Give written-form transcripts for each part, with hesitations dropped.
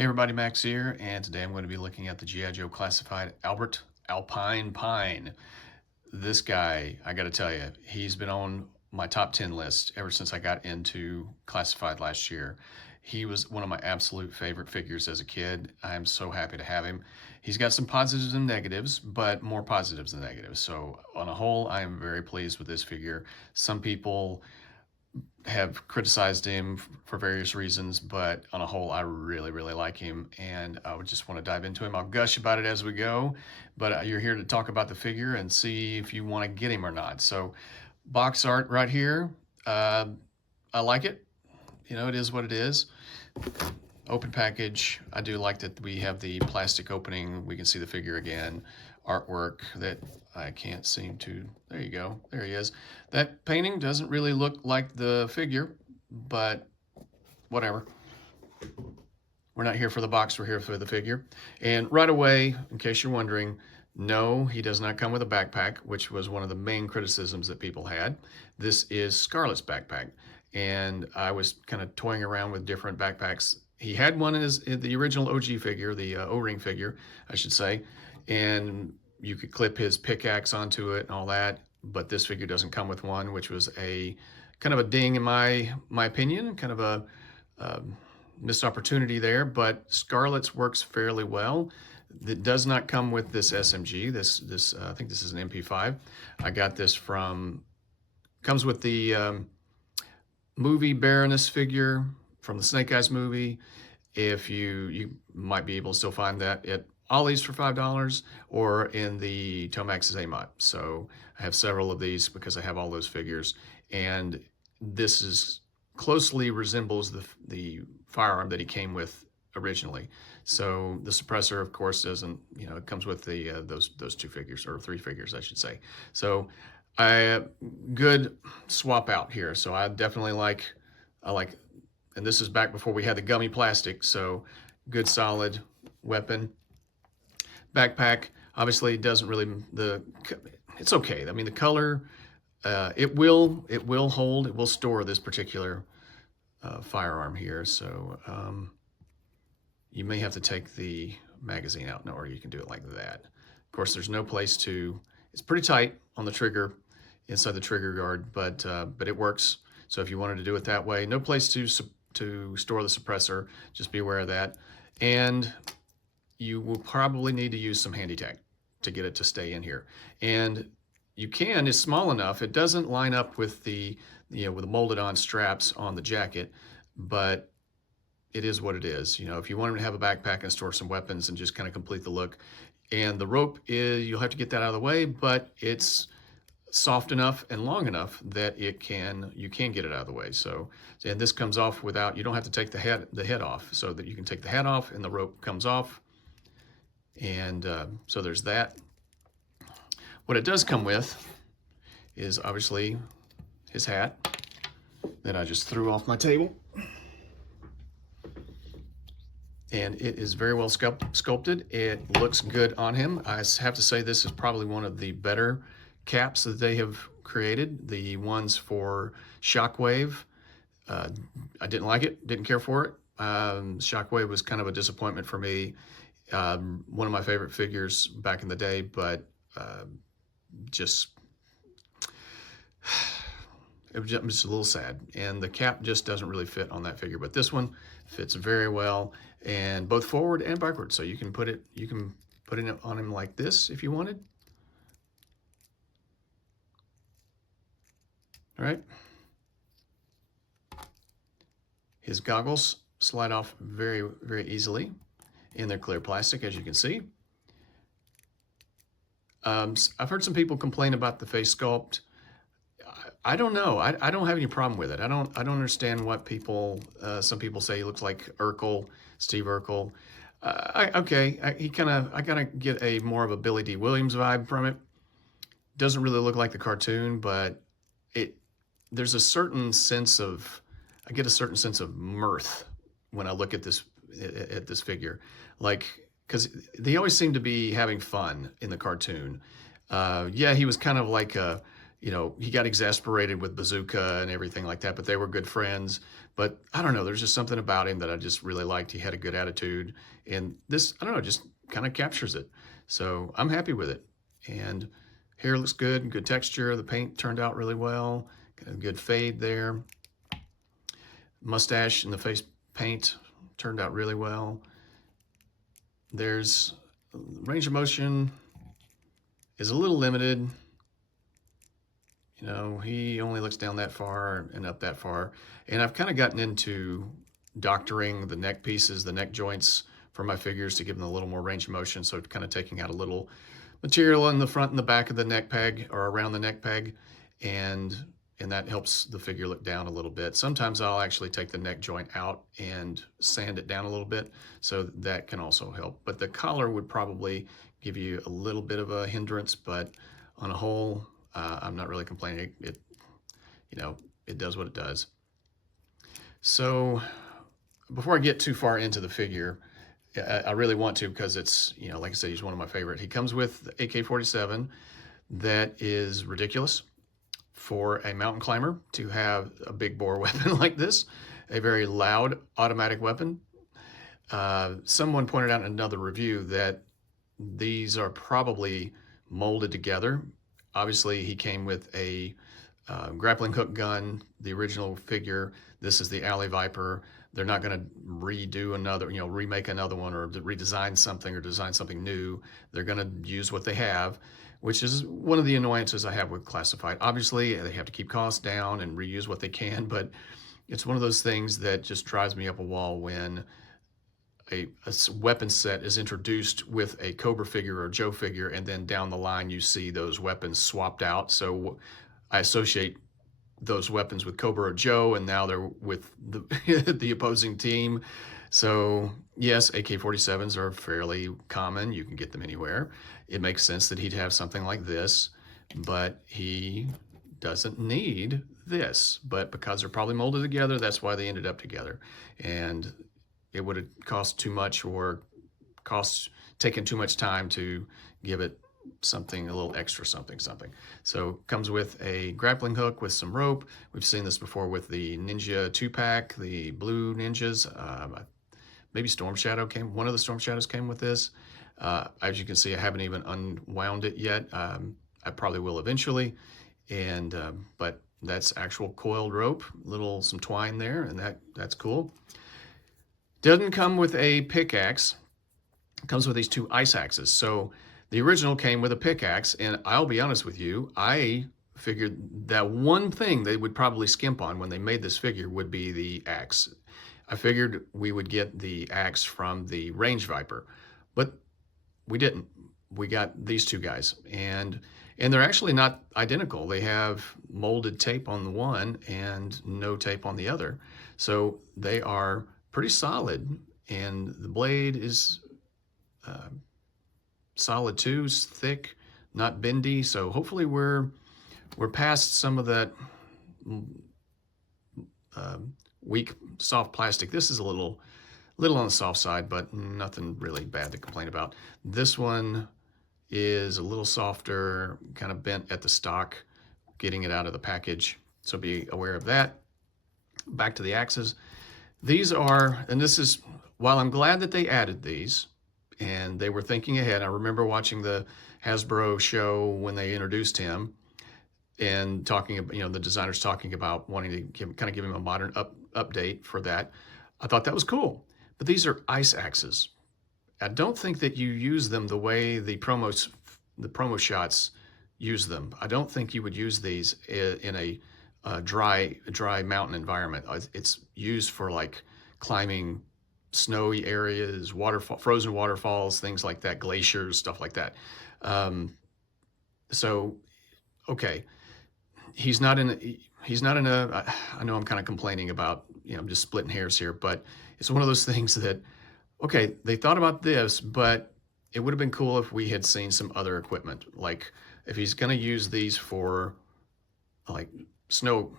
Hey everybody, Max here, and today I'm going to be looking at the G.I. Joe Classified ALPINE Pine. This guy, I got to tell you, he's been on my top 10 list ever since I got into Classified last year. He was one of my absolute favorite figures as a kid. I am so happy to have him. He's got some positives and negatives, but more positives than negatives. So on a whole, I am very pleased with this figure. Some people have criticized him for various reasons, but on a whole, I really like him, and I would just want to dive into him. I'll gush about it as we go, but you're here to talk about the figure and see if you want to get him or not. So, box art right here. I like it. You know, it is what it is. Open package. I do like that we have the plastic opening. We can see the figure again. Artwork that I can't seem to, there you go, there he is. That painting doesn't really look like the figure, but whatever. We're not here for the box, we're here for the figure. And right away, in case you're wondering, no, he does not come with a backpack, which was one of the main criticisms that people had. This is Scarlett's backpack, and I was kind of toying around with different backpacks. He had one in the original OG figure, the O-ring figure, I should say, and you could clip his pickaxe onto it and all that, but this figure doesn't come with one, which was a kind of a ding in my opinion, kind of a missed opportunity there. But Scarlett's works fairly well. It does not come with this SMG. This I think this is an MP5. I got this from, comes with the movie Baroness figure from the Snake Eyes movie. If you might be able to still find that at Ollie's for $5 or in the Tomax's AMOT. So I have several of these because I have all those figures, and this is closely resembles the firearm that he came with originally. So the suppressor, of course, doesn't, you know, it comes with the those two figures, or three figures, I should say. So good swap out here. So I definitely like, and this is back before we had the gummy plastic, so good solid weapon. Backpack obviously doesn't really, it's okay. I mean, the color, it will hold, it will store this particular firearm here. So you may have to take the magazine out, or you can do it like that. Of course, there's no place to, it's pretty tight on the trigger, inside the trigger guard, but it works. So if you wanted to do it that way, no place to store the suppressor, just be aware of that. And you will probably need to use some handy tack to get it to stay in here. And you can, it's small enough, it doesn't line up with the, you know, with the molded on straps on the jacket, but it is what it is. You know, if you want to have a backpack and store some weapons and just kind of complete the look, and the rope is, you'll have to get that out of the way, but it's soft enough and long enough that you can get it out of the way. So, and this comes off without, you don't have to take the head off, so that you can take the head off and the rope comes off. And so there's that. What it does come with is obviously his hat that I just threw off my table. And it is very well sculpted. It looks good on him. I have to say this is probably one of the better caps that they have created. The ones for Shockwave, I didn't like it, didn't care for it. Shockwave was kind of a disappointment for me. One of my favorite figures back in the day, but just, it was just a little sad. And the cap just doesn't really fit on that figure, but this one fits very well, and both forward and backward. So you can put it on him like this if you wanted. All right. His goggles slide off very easily in their clear plastic, as you can see. I've heard some people complain about the face sculpt. I don't know. I don't have any problem with it. I don't understand what people. Some people say he looks like Urkel, Steve Urkel. I kind of get a more of a Billy D. Williams vibe from it. Doesn't really look like the cartoon, but there's a certain sense of, I get a certain sense of mirth when I look at this figure, like, because they always seem to be having fun in the cartoon. Yeah, he was kind of like a, you know, he got exasperated with Bazooka and everything like that, but they were good friends. But I don't know, there's just something about him that I just really liked. He had a good attitude, and this, I don't know, just kind of captures it. So I'm happy with it. And hair looks good, good texture. The paint turned out really well. Got a good fade there. Mustache and the face paint turned out really well. There's range of motion is a little limited. You know, he only looks down that far and up that far. And I've kind of gotten into doctoring the neck pieces, the neck joints for my figures to give them a little more range of motion. So kind of taking out a little material in the front and the back of the neck peg or around the neck peg. And that helps the figure look down a little bit. Sometimes I'll actually take the neck joint out and sand it down a little bit. So that can also help. But the collar would probably give you a little bit of a hindrance, but on a whole, I'm not really complaining. It does what it does. So before I get too far into the figure, I really want to, because it's, you know, like I said, he's one of my favorite. He comes with the AK-47 that is ridiculous for a mountain climber to have a big bore weapon like this, a very loud automatic weapon. Someone pointed out in another review that these are probably molded together. Obviously, he came with a grappling hook gun, the original figure. This is the Alley Viper. They're not going to redo another, you know, remake another one or redesign something or design something new. They're going to use what they have, which is one of the annoyances I have with Classified. Obviously, they have to keep costs down and reuse what they can, but it's one of those things that just drives me up a wall when a weapon set is introduced with a Cobra figure or Joe figure, and then down the line you see those weapons swapped out. So I associate those weapons with Cobra or Joe, and now they're with the, the opposing team. So yes, AK-47s are fairly common. You can get them anywhere. It makes sense that he'd have something like this, but he doesn't need this. But because they're probably molded together, that's why they ended up together. And it would have cost too much or taken too much time to give it something, a little extra something. So comes with a grappling hook with some rope. We've seen this before with the Ninja 2-pack, the blue Ninjas. Maybe Storm Shadow one of the Storm Shadows came with this. As you can see, I haven't even unwound it yet. I probably will eventually. And but that's actual coiled rope, some twine there, and that's cool. Doesn't come with a pickaxe. It comes with these 2 ice axes. So the original came with a pickaxe, and I'll be honest with you, I figured that one thing they would probably skimp on when they made this figure would be the axe. I figured we would get the axe from the Range Viper, but we didn't. We got these 2 guys, and they're actually not identical. They have molded tape on the one and no tape on the other. So they are pretty solid, and the blade is solid too, thick, not bendy. So hopefully we're past some of that weak, soft plastic. This is a little on the soft side, but nothing really bad to complain about. This one is a little softer, kind of bent at the stock, getting it out of the package. So be aware of that. Back to the axes. These are, and this is, while I'm glad that they added these, and they were thinking ahead. I remember watching the Hasbro show when they introduced him and talking about, you know, the designers talking about wanting to give him a modern update for that. I thought that was cool. But these are ice axes. I don't think that you use them the way the promo shots use them. I don't think you would use these in a dry mountain environment. It's used for like climbing snowy areas, frozen waterfalls, things like that, glaciers, stuff like that. So, okay, he's not in a, I know I'm kind of complaining about, you know, I'm just splitting hairs here, but it's one of those things that, okay, they thought about this, but it would have been cool if we had seen some other equipment. Like if he's going to use these for like snow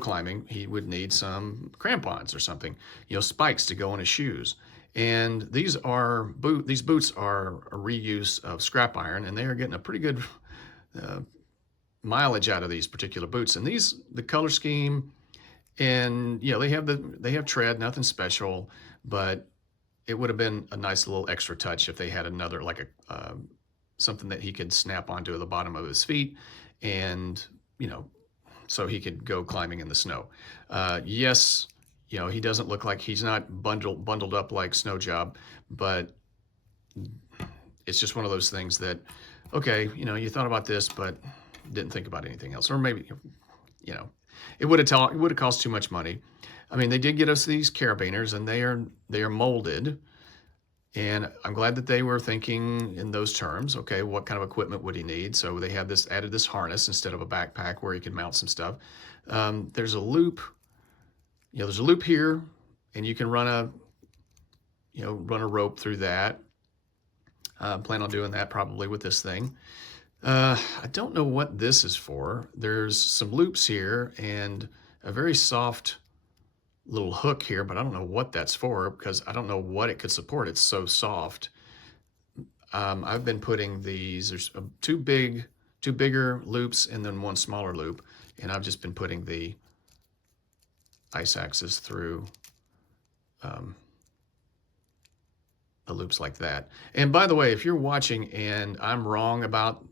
climbing, he would need some crampons or something, you know, spikes to go on his shoes. And these boots are a reuse of scrap iron, and they are getting a pretty good mileage out of these particular boots. And the color scheme, and they have tread, nothing special, but it would have been a nice little extra touch if they had another, like something that he could snap onto the bottom of his feet, and so he could go climbing in the snow. Yes, he doesn't look like, he's not bundled up like Snow Job, but it's just one of those things that, okay, you thought about this, but didn't think about anything else. Or maybe, it would have cost too much money. I mean, they did get us these carabiners, and they are molded. And I'm glad that they were thinking in those terms. Okay, what kind of equipment would he need? So they have added this harness instead of a backpack where he can mount some stuff. There's a loop. There's a loop here, and you can run a rope through that. Plan on doing that probably with this thing. I don't know what this is for. There's some loops here and a very soft little hook here, but I don't know what that's for because I don't know what it could support. It's so soft. I've been putting there's two bigger loops and then one smaller loop, and I've just been putting the ice axes through the loops like that. And by the way, if you're watching and I'm wrong about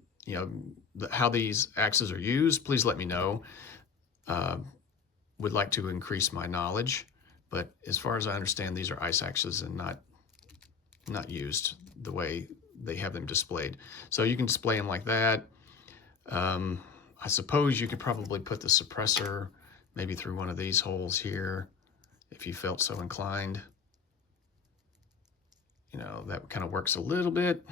how these axes are used, please let me know. Would like to increase my knowledge, but as far as I understand, these are ice axes and not used the way they have them displayed. So you can display them like that. I suppose you could probably put the suppressor maybe through one of these holes here if you felt so inclined. That kind of works a little bit.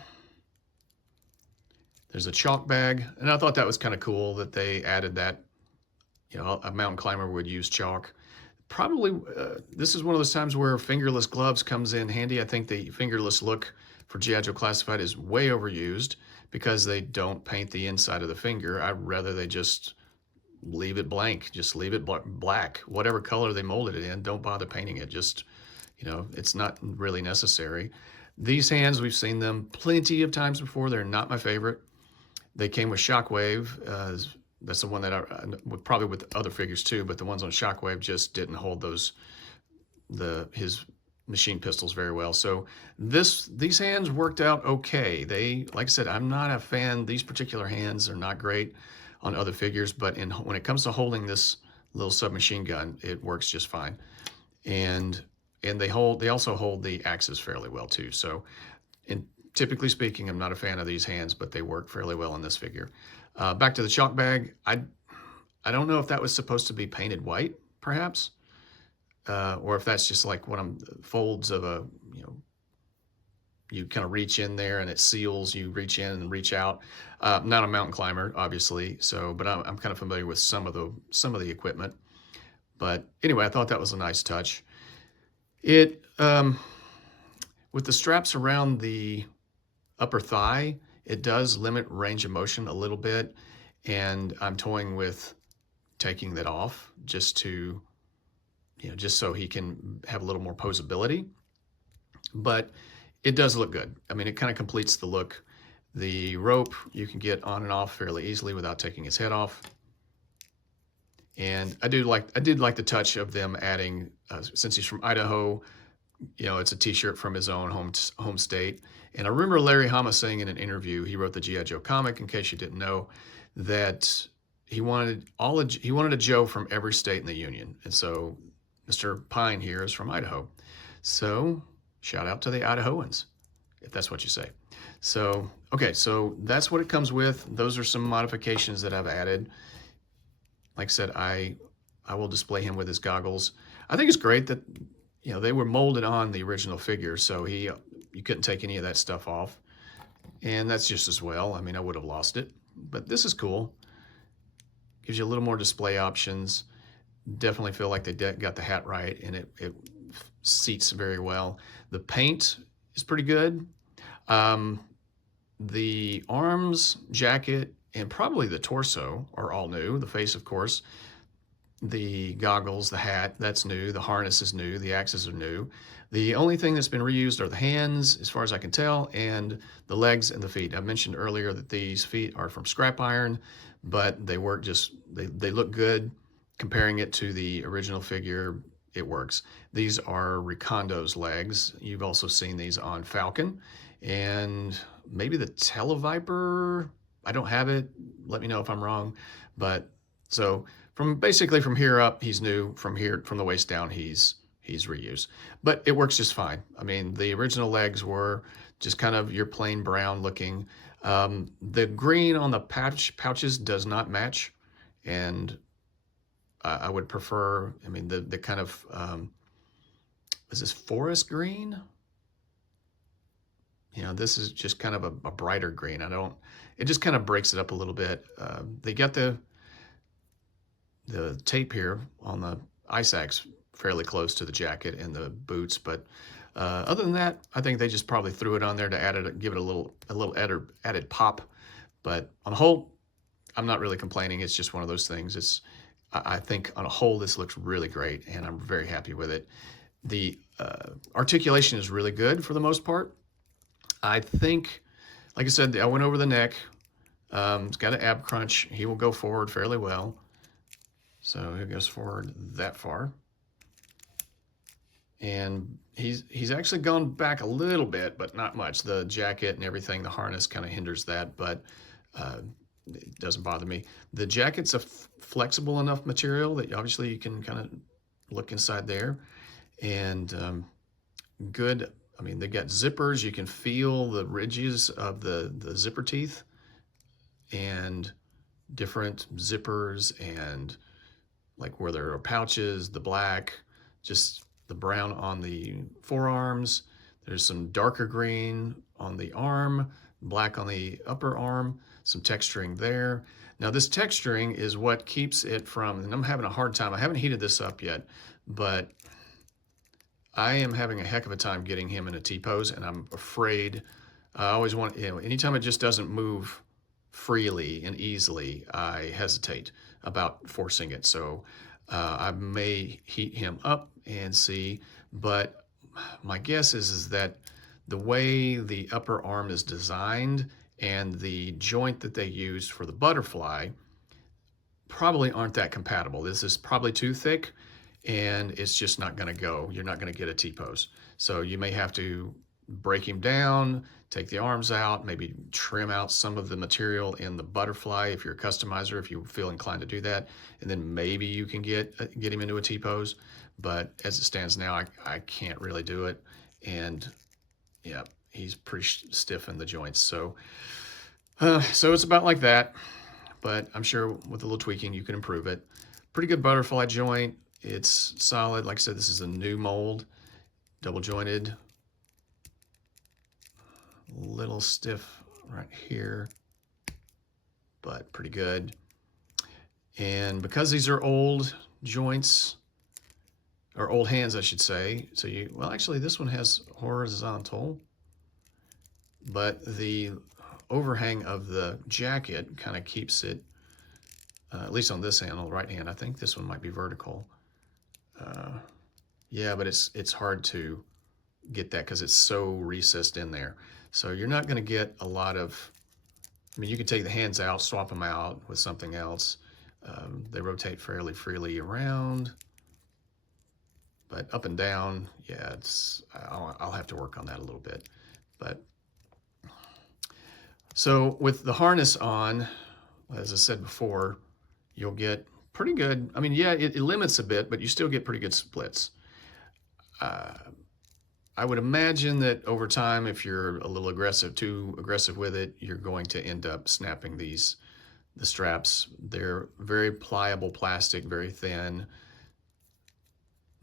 There's a chalk bag, and I thought that was kind of cool that they added that. A mountain climber would use chalk. Probably, this is one of those times where fingerless gloves comes in handy. I think the fingerless look for G.I. Joe Classified is way overused because they don't paint the inside of the finger. I'd rather they just leave it blank, just leave it black. Whatever color they molded it in, don't bother painting it. Just, it's not really necessary. These hands, we've seen them plenty of times before. They're not my favorite. They came with Shockwave. That's the one that probably with other figures too, but the ones on Shockwave just didn't hold his machine pistols very well. So these hands worked out okay. Like I said, I'm not a fan. These particular hands are not great on other figures, but when it comes to holding this little submachine gun, it works just fine. And they also hold the axes fairly well too. So, typically speaking, I'm not a fan of these hands, but they work fairly well in this figure. Back to the chalk bag. I don't know if that was supposed to be painted white, perhaps, or if that's just like folds of a, you kind of reach in there and it seals. You reach in and reach out. Not a mountain climber, obviously. So, but I'm kind of familiar with some of the equipment. But anyway, I thought that was a nice touch. With the straps around the upper thigh, it does limit range of motion a little bit, and I'm toying with taking that off just to, just so he can have a little more posability. But it does look good. I mean, it kind of completes the look. The rope you can get on and off fairly easily without taking his head off. And I did like the touch of them adding, since he's from Idaho, it's a t-shirt from his own home state. And I remember Larry Hama saying in an interview, he wrote the G.I. Joe comic, in case you didn't know, that he wanted a Joe from every state in the Union. And so Mr. Pine here is from Idaho. So shout out to the Idahoans, if that's what you say. So, okay, so that's what it comes with. Those are some modifications that I've added. Like I said, I will display him with his goggles. I think it's great that, they were molded on the original figure, so you couldn't take any of that stuff off. And that's just as well. I mean, I would have lost it, but this is cool. Gives you a little more display options. Definitely feel like they got the hat right, and it seats very well. The paint is pretty good. The arms, jacket, and probably the torso are all new. The face, of course. The goggles, the hat, that's new. The harness is new. The axes are new. The only thing that's been reused are the hands, as far as I can tell, and the legs and the feet. I mentioned earlier that these feet are from scrap iron, but they work they look good. Comparing it to the original figure, it works. These are Ricondo's legs. You've also seen these on Falcon, and maybe the Televiper. I don't have it. Let me know if I'm wrong. But so basically from here up, he's new. From the waist down, he's reused. But it works just fine. I mean, the original legs were just kind of your plain brown looking. The green on the pouches does not match, and I would prefer, I mean, the kind of, is this forest green? You know, this is just kind of a brighter green. It just kind of breaks it up a little bit. They got the tape here on the ice axe fairly close to the jacket and the boots, but other than that, I think they just probably threw it on there to give it a little added pop. But on the whole, I'm not really complaining. It's just one of those things. I think on a whole, this looks really great, and I'm very happy with it. The articulation is really good for the most part. I think, like I said, I went over the neck. It's got an ab crunch. He will go forward fairly well. So he goes forward that far. And he's actually gone back a little bit, but not much. The jacket and everything, the harness kind of hinders that, but it doesn't bother me. The jacket's a flexible enough material that obviously you can kind of look inside there. And good, I mean, they got zippers. You can feel the ridges of the zipper teeth and different zippers, and like where there are pouches, the black, just the brown on the forearms. There's some darker green on the arm, black on the upper arm, some texturing there. Now this texturing is what keeps it from, and I'm having a hard time, I haven't heated this up yet, but I am having a heck of a time getting him in a T-pose, and I'm afraid, I always want, you know, anytime it just doesn't move freely and easily, I hesitate about forcing it. So I may heat him up and see, but my guess is that the way the upper arm is designed and the joint that they used for the butterfly probably aren't that compatible. This is probably too thick, and it's just not going to go. You're not going to get a T-pose. So you may have to break him down, take the arms out, maybe trim out some of the material in the butterfly if you're a customizer, if you feel inclined to do that, and then maybe you can get him into a T-pose. But as it stands now, I can't really do it. And yeah, he's pretty stiff in the joints. So it's about like that. But I'm sure with a little tweaking, you can improve it. Pretty good butterfly joint. It's solid. Like I said, this is a new mold, double jointed. A little stiff right here, but pretty good. And because these are old joints, or old hands, I should say, so well, actually this one has horizontal, but the overhang of the jacket kind of keeps it, at least on this hand, on the right hand. I think this one might be vertical. Yeah, but it's hard to get that because it's so recessed in there. So you're not going to get a lot of, I mean, you can take the hands out, swap them out with something else. They rotate fairly freely around, but up and down, yeah, I'll have to work on that a little bit. But so with the harness on, as I said before, you'll get pretty good, I mean, yeah, it limits a bit, but you still get pretty good splits. I would imagine that over time, if you're a little too aggressive with it, you're going to end up snapping the straps. They're very pliable plastic, very thin,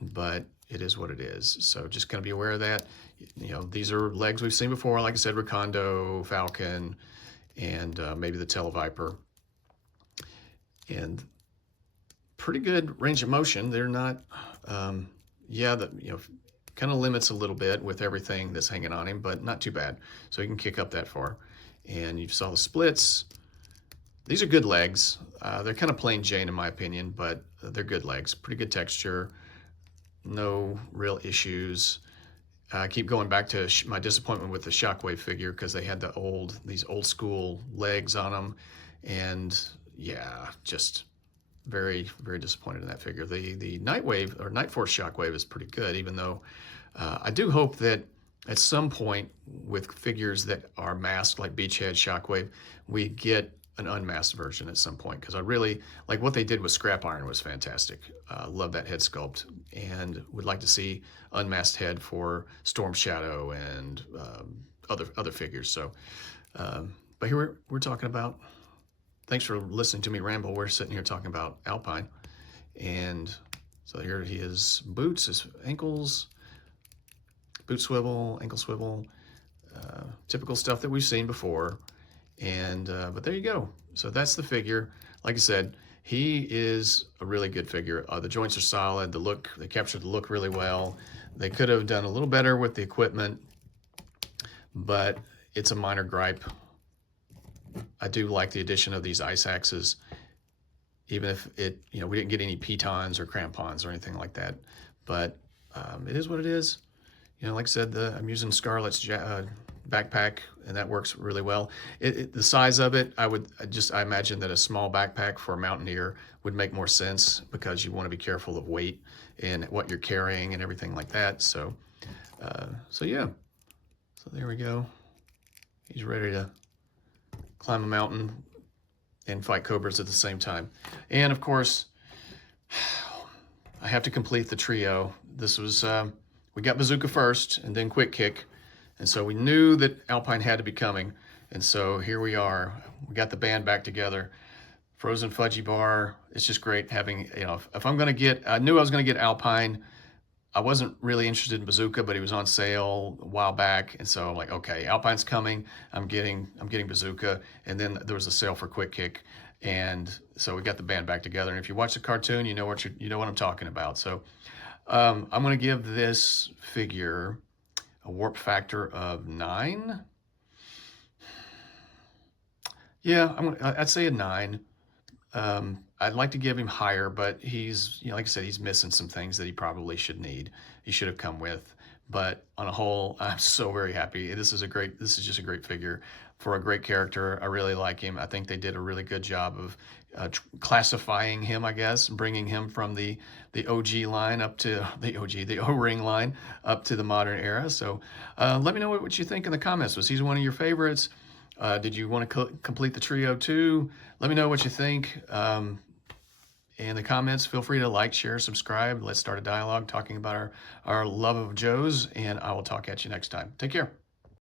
but it is what it is. So just kind of be aware of that. You know, these are legs we've seen before, like I said, Ricondo, Falcon, and maybe the Televiper. And pretty good range of motion. They're not, kind of limits a little bit with everything that's hanging on him, but not too bad. So you can kick up that far. And you saw the splits. These are good legs. They're kind of plain Jane in my opinion, but they're good legs. Pretty good texture. No real issues. I keep going back to my disappointment with the Shockwave figure because they had these old school legs on them, and yeah, just very, very disappointed in that figure. The Nightwave or Night Force Shockwave is pretty good, even though I do hope that at some point with figures that are masked like Beachhead Shockwave, we get an unmasked version at some point, because I really like what they did with Scrap Iron. Was fantastic. Love that head sculpt, and would like to see unmasked head for Storm Shadow and other figures. So, but here we're talking about. Thanks for listening to me ramble. We're sitting here talking about Alpine, and so here he is. Boots, his ankles, boot swivel, ankle swivel, typical stuff that we've seen before. And but there you go. So that's the figure. Like I said, he is a really good figure. The joints are solid. The look, they captured the look really well. They could have done a little better with the equipment, but it's a minor gripe. I do like the addition of these ice axes, even if we didn't get any pitons or crampons or anything like that. But it is what it is. Like I said, I'm using Scarlett's backpack, and that works really well. The size of it, I imagine that a small backpack for a mountaineer would make more sense, because you want to be careful of weight and what you're carrying and everything like that. So, yeah. So there we go. He's ready to climb a mountain and fight cobras at the same time. And of course, I have to complete the trio. This was, we got Bazooka first and then Quick Kick. And so we knew that Alpine had to be coming. And so here we are. We got the band back together. Frozen Fudgy Bar. It's just great having, if I'm going to get, I knew I was going to get Alpine. I wasn't really interested in Bazooka, but he was on sale a while back. And so I'm like, okay, Alpine's coming. I'm getting Bazooka. And then there was a sale for Quick Kick. And so we got the band back together. And if you watch the cartoon, you know what I'm talking about. So I'm going to give this figure a warp factor of 9. Yeah, I'd say a 9. I'd like to give him higher, but he's, like I said, he's missing some things that he probably should need. He should have come with. But on a whole, I'm so very happy. This is just a great figure for a great character. I really like him. I think they did a really good job of classifying him, I guess, bringing him from the OG line up to the O-ring line up to the modern era. So let me know what you think in the comments. Was he one of your favorites? Did you want to complete the trio too? Let me know what you think in the comments. Feel free to like, share, subscribe. Let's start a dialogue talking about our love of Joes, and I will talk at you next time. Take care.